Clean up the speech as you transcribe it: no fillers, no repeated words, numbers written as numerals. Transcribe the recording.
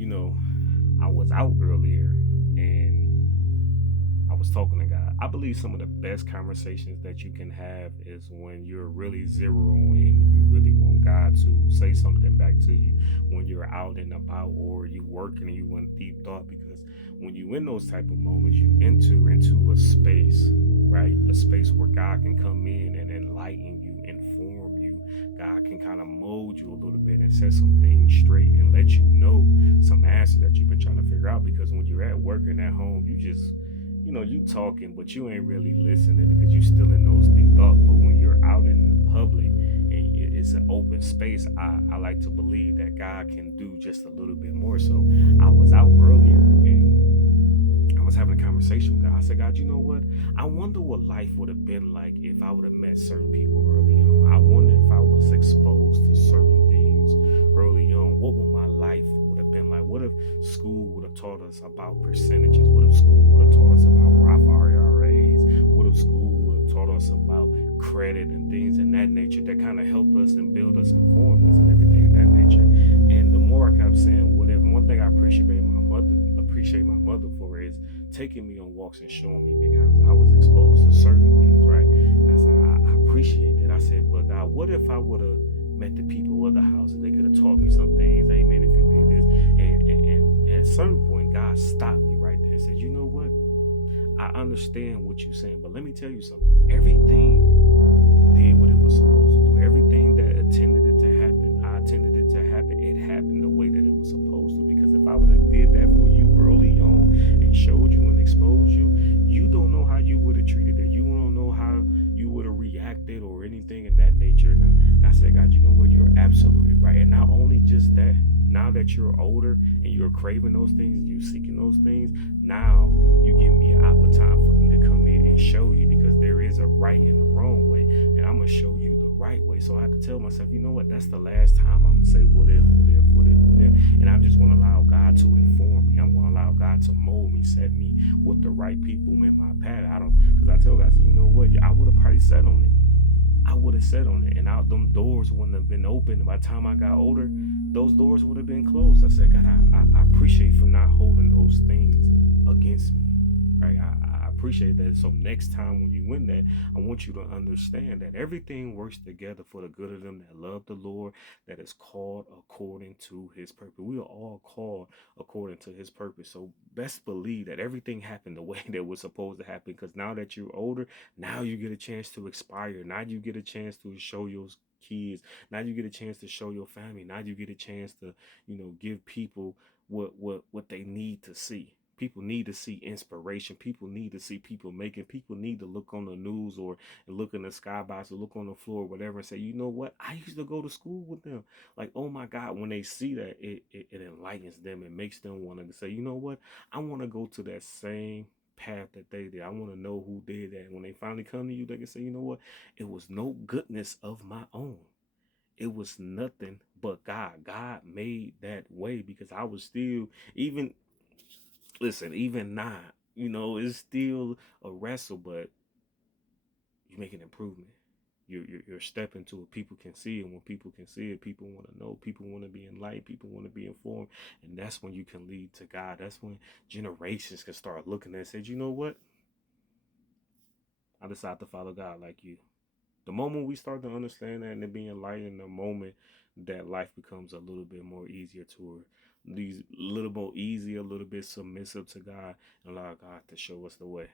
you know, I was out earlier and I was talking to God. I believe some of the best conversations that you can have is when you're really zeroing in. You really want God to say something back to you when you're out and about or you working and you in deep thought. Because when you in those type of moments, you enter into a space, right? A space where God can come in and enlighten you, inform you. God can kind of mold you a little bit and set some things straight and let you know some answers that you've been trying to figure out. Because when you're at work and at home, you just you talking, but you ain't really listening because you still in those deep thoughts. But when you're out in the public and it's an open space, I like to believe that God can do just a little bit more. So I was out earlier and I was having a conversation with God. I said, God, you know what? I wonder what life would have been like if I would have met certain people early on. I wonder if I was exposed to certain things early on. What would my life would have been like? What if school would have taught us about percentages? What if school would have taught us about Roth IRAs? What if school would have taught us about credit and things in that nature that kind of helped us and build us and formed us and everything in that nature? And the more I kept saying whatever, one thing I appreciate my mother for is taking me on walks and showing me because I was exposed to certain things, right? And I said, I appreciate that. I said, but God, what if I would have met the people of the houses? They could have taught me some things. Amen. If you did this, and at a certain point, God stopped me right there and said, you know what? I understand what you're saying, but let me tell you something. Everything did what it was supposed to do. Everything that attended it to happen, I attended it to happen. It happened the way that it was supposed to. Because if I would have did that for you early on and showed you and exposed you, you don't know how you would have treated it. You don't know how you would have reacted or anything in that nature. And I said, God, you know what? You're absolutely right. And not only just that, now that you're older and you're craving those things, you seeking those things, now you give me an opportunity for me to come in and show you because there is a right and a wrong way, and I'm gonna show you the right way. So I have to tell myself, you know what? That's the last time I'm gonna say what if, what if, what if, what if, and I'm just gonna allow God to inform me. I'm gonna allow God to mold me, set me with the right people in my path. I don't, because I tell God, I said, you know what? I would have probably sat on it. I would have sat on it, and out them doors wouldn't have been open. And by the time I got older, those doors would have been closed. I said, God, I appreciate for not holding those things against me. Right? I appreciate that. So next time when you win that, I want you to understand that everything works together for the good of them that love the Lord, that is called according to his purpose. We are all called according to his purpose. So best believe that everything happened the way that was supposed to happen. Because now that you're older, now you get a chance to expire. Now you get a chance to show your kids. Now you get a chance to show your family. Now you get a chance to, give people what they need to see. People need to see inspiration. People need to see people making. People need to look on the news or look in the skybox or look on the floor or whatever and say, you know what? I used to go to school with them. Like, oh my God, when they see that, it enlightens them. It makes them want to say, you know what? I want to go to that same path that they did. I want to know who did that. And when they finally come to you, they can say, you know what? It was no goodness of my own. It was nothing but God. God made that way because I was still, even, listen, even now, it's still a wrestle, but you make an improvement. You're stepping to it. People can see it. When people can see it, people want to know. People want to be enlightened. People want to be informed. And that's when you can lead to God. That's when generations can start looking and say, you know what? I decided to follow God like you. The moment we start to understand that and to be enlightened, the moment that life becomes a little bit more easier to these little more easy, a little bit submissive to God, and allow God to show us the way.